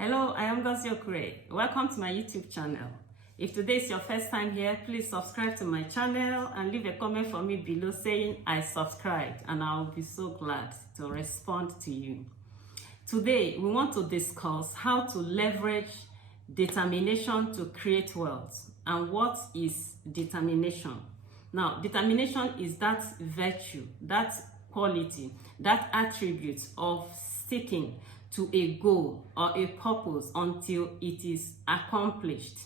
Hello, I am Ngozi Okure. Welcome to my YouTube channel. If today is your first time here, please subscribe to my channel and leave a comment for me below saying I subscribed, and I'll be so glad to respond to you. Today, we want to discuss how to leverage determination to create wealth. And what is determination? Now, determination is that virtue, that quality, that attribute of sticking to a goal or a purpose until it is accomplished.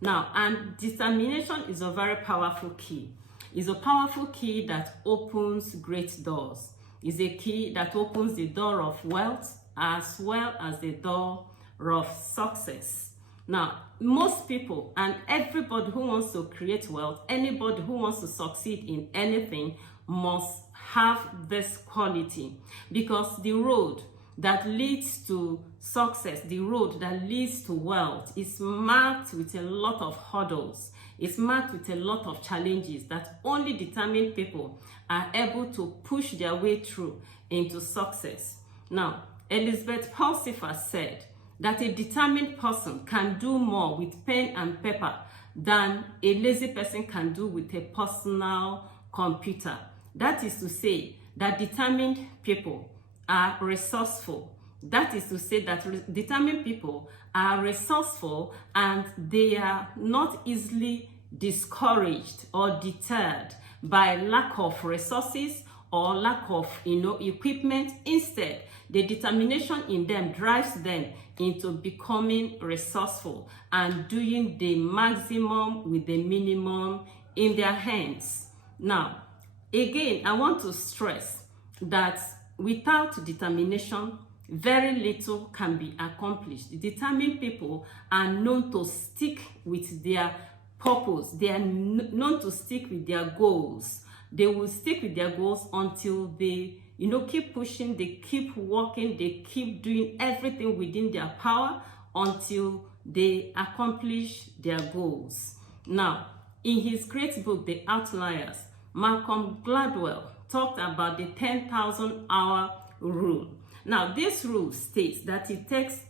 Now, and determination is a very powerful key. It's a powerful key that opens great doors. It's a key that opens the door of wealth as well as the door of success. Now, most people and everybody who wants to create wealth, anybody who wants to succeed in anything must have this quality, because the road that leads to success, the road that leads to wealth, is marked with a lot of hurdles. It's marked with a lot of challenges that only determined people are able to push their way through into success. Now, Elizabeth Pulsifer said that a determined person can do more with pen and paper than a lazy person can do with a personal computer. That is to say that determined people are resourceful. That is to say that determined people are resourceful and they are not easily discouraged or deterred by lack of resources or lack of equipment. Instead, the determination in them drives them into becoming resourceful and doing the maximum with the minimum in their hands. Now, again, I want to stress that without determination, very little can be accomplished. Determined people are known to stick with their purpose. They are known to stick with their goals. They will stick with their goals until they keep pushing, they keep working, they keep doing everything within their power until they accomplish their goals. Now, in his great book, The Outliers, Malcolm Gladwell talked about the 10,000 hour rule. Now, this rule states that it takes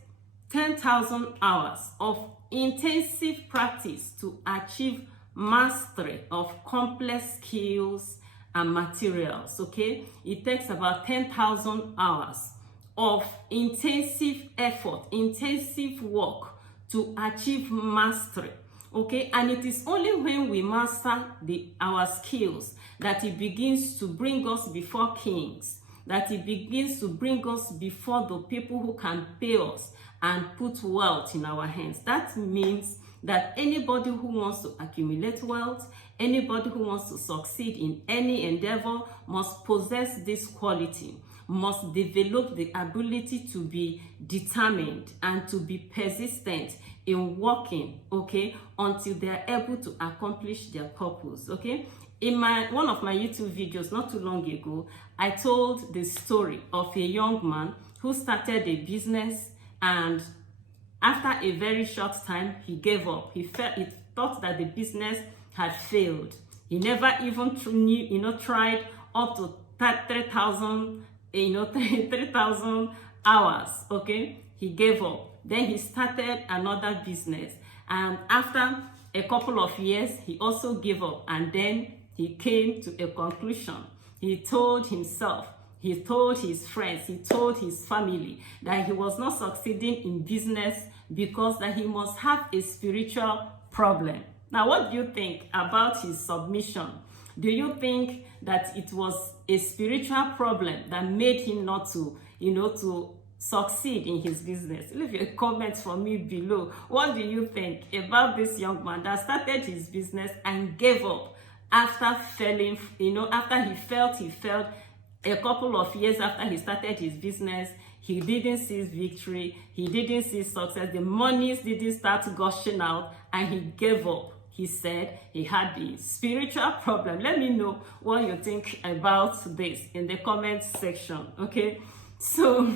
10,000 hours of intensive practice to achieve mastery of complex skills and materials. Okay, it takes about 10,000 hours of intensive effort, intensive work to achieve mastery. Okay, and it is only when we master our skills that it begins to bring us before kings, that it begins to bring us before the people who can pay us and put wealth in our hands. That means that anybody who wants to accumulate wealth, anybody who wants to succeed in any endeavor must possess this quality, must develop the ability to be determined and to be persistent in working, okay, until they are able to accomplish their purpose. Okay, in one of my YouTube videos not too long ago, I told the story of a young man who started a business, and after a very short time he gave up. He thought that the business had failed. He never even tried up to 3,000 3,000 hours. Okay, he gave up. Then he started another business, and after a couple of years he also gave up, and then he came to a conclusion. He told himself, he told his friends, he told his family that he was not succeeding in business because that he must have a spiritual problem. Now, what do you think about his submission? Do you think that it was a spiritual problem that made him not to, to succeed in his business? Leave your comments for me below. What do you think about this young man that started his business and gave up after failing? After he failed a couple of years after he started his business, he didn't see victory, he didn't see success, the monies didn't start gushing out, and he gave up. He said he had the spiritual problem. Let me know what you think about this in the comment section. Okay, so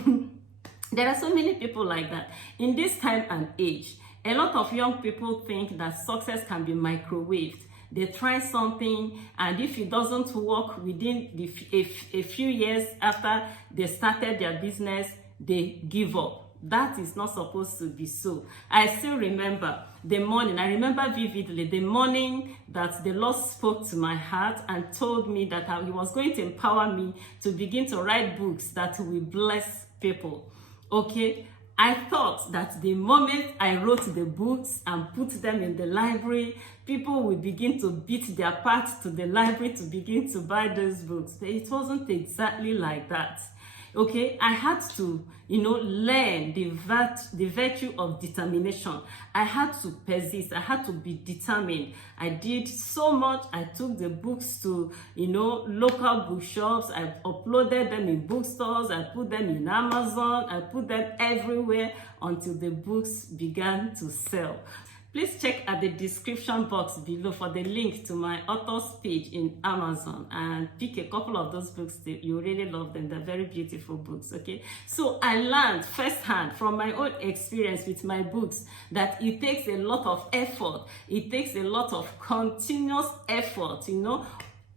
there are so many people like that in this time and age. A lot of young people think that success can be microwaved. They try something, and if it doesn't work within a few years after they started their business, they give up. That is not supposed to be so. I still remember the morning. I remember vividly the morning that the Lord spoke to my heart and told me that He was going to empower me to begin to write books that will bless people. Okay? I thought that the moment I wrote the books and put them in the library, people will begin to beat their path to the library to begin to buy those books. But it wasn't exactly like that. Okay, I had to, learn the virtue of determination. I had to persist. I had to be determined. I did so much. I took the books to, local bookshops. I uploaded them in bookstores. I put them in Amazon. I put them everywhere until the books began to sell. Please check at the description box below for the link to my author's page in Amazon and pick a couple of those books. You really love them. They're very beautiful books, okay? So I learned firsthand from my own experience with my books that it takes a lot of effort. It takes a lot of continuous effort,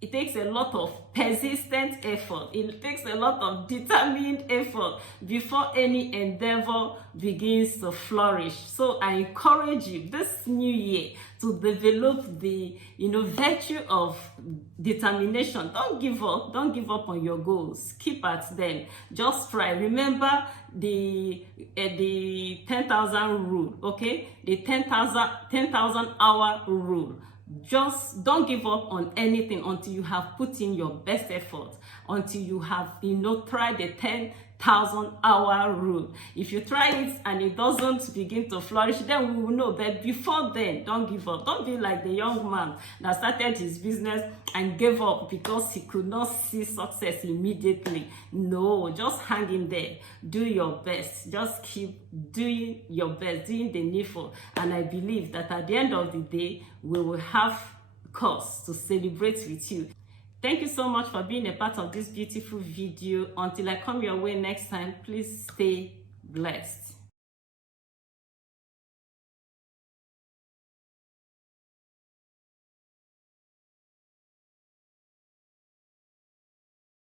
It takes a lot of persistent effort. It takes a lot of determined effort before any endeavor begins to flourish. So I encourage you this new year to develop the virtue of determination. Don't give up. Don't give up on your goals. Keep at them. Just try. Remember the 10,000 rule, okay? The 10,000 hour rule. Just don't give up on anything until you have put in your best effort, until you have tried the 10,000 hour rule. If you try it and it doesn't begin to flourish, then we will know. But before then, don't give up. Don't be like the young man that started his business and gave up because he could not see success immediately. No, just hang in there. Do your best. Just keep doing your best, doing the needful. And I believe that at the end of the day, we will have cause to celebrate with you. Thank you so much for being a part of this beautiful video. Until I come your way next time, please stay blessed.